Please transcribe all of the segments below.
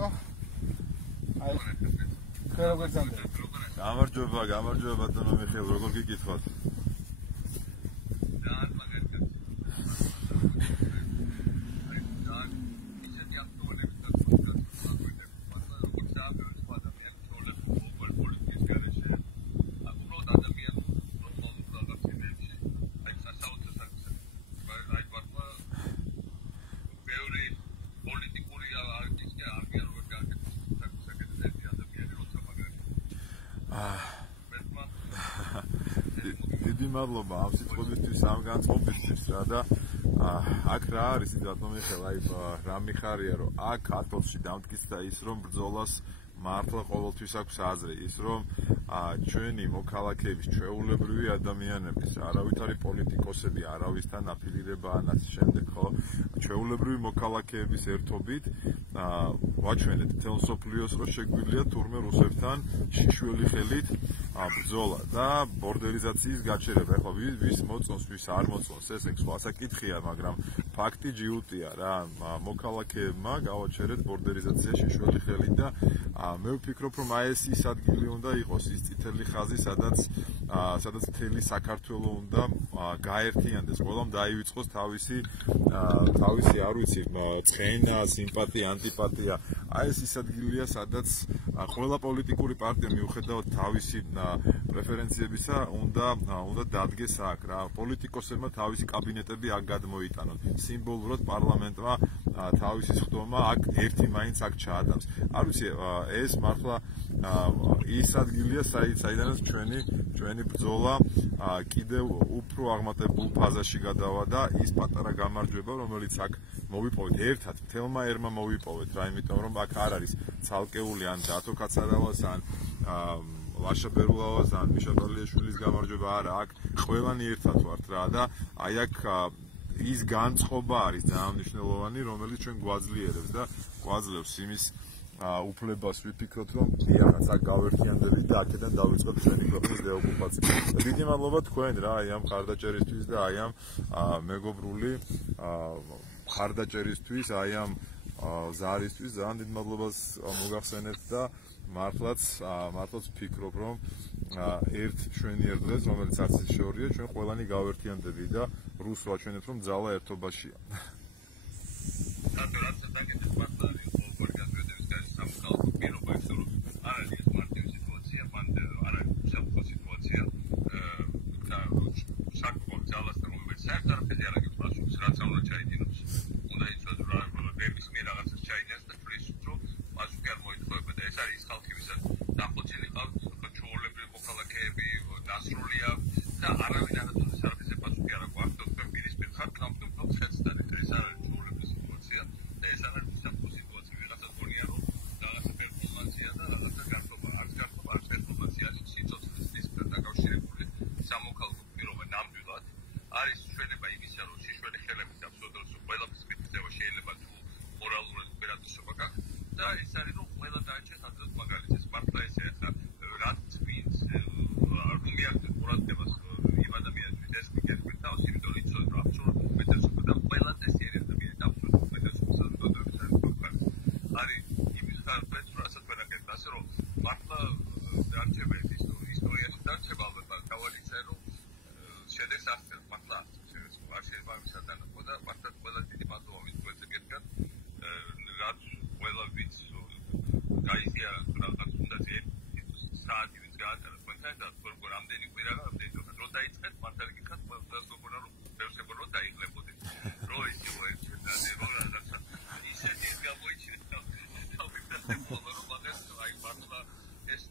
ნო აი როგორ გძანდება გამარჯობა ბატონო მიხეილ როგორ გიკითხოთ მადლობა ამ სიტყვებისთვის ამ განწყობისთვის რა და აქ რა არის ბატონო მიხეილ აი რა მიხარია რომ აქ ათოლში დამტკიცდა ის რომ ბრძოლას მართლა ყოველთვის აქვს აზრი ის რომ ჩვენი მოქალაქეების ჩვეულებრივი ადამიანების არავითარი პოლიტიკოსები არავისთან აფილირება ან ასე შემდეგ ხო ჩვეულებრივი მოქალაქეების ერთობით ვაჩვენეთ თელ სოფლიოს რომ შეგვიძლია თურმე რუსებთან შიშველი ხელით ბრძოლა და ბორდერიზაციის გაჩერება ეხლა ვის მოწონს ვის არ მოწონს ეს სხვა საკითხია მაგრამ ფაქტი ჯიუტია რა მოქალაქეებმა გავაჩერეთ ბორდერიზაცია შიშველი ხელით და მე ვფიქრობ რომ აი ეს ის ადგილი უნდა იყოს ის წითელი ხაზი სადაც მთელი საქართველო უნდა გაერთიანდეს ყველამ დაივიწყოს თავისი არ ვიცი ცხენა სიმპათია ანტიპათია აი ეს ის ადგილია სადაც ყველა პოლიტიკური პარტია მიუხედავად თავისი პრეფერენციებისა უნდა დადგეს აქ რა პოლიტიკოსებმა თავისი კაბინეტები აქ გადმოიტანონ სიმბოლურად პარლამენტმა თავისი ხდომა აქ ერთი მაინც აქ ჩაატაროს არ ვიცი ეს მართლა ის ადგილია საიდანაც ჩვენი ბრძოლა კიდევ უფრო აღმატებულ ფაზაში გადავა და ის პატარა გამარჯვება რომელიც აქ მოვიპოვეთ ერთად თელმა ერმა მოვიპოვეთ რა იმიტომ რომ აქ არ არის ცალკეული ან დათო კაცარავას ან ლაშა ბერულავას ან მიშა ტოლიაშვილის გამარჯვება არა აქ ყველანი ერთად ვართ რა და აი აქ ის განწყობა არის ძალიან მნიშვნელოვანი რომელიც ჩვენ გვაძლიერებს და გვაძლევს იმის უფლებას ვიფიქროთ რომ დიახაც აქ გავერთიანდებით და აქედან დავიწყოთ ჩვენი ქვეყნის დეოკუპაცია. დიდი მადლობა თქვენ რა აი ამ ხარდაჭერისთვის და აი ამ მეგობრული ხარდაჭერისთვის აი ამ ზარისთვის ძალიან დიდ მადლობას მოგახსენებთ და მართლაც ვფიქრობ რომ ერთ შვენიერ დღეს რომელიც არც ის შეორია ჩვენ ყველანი გავერთიანდებით და რუსს ვაჩვენებთ რომ ძალა ერთობაშია.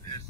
ეს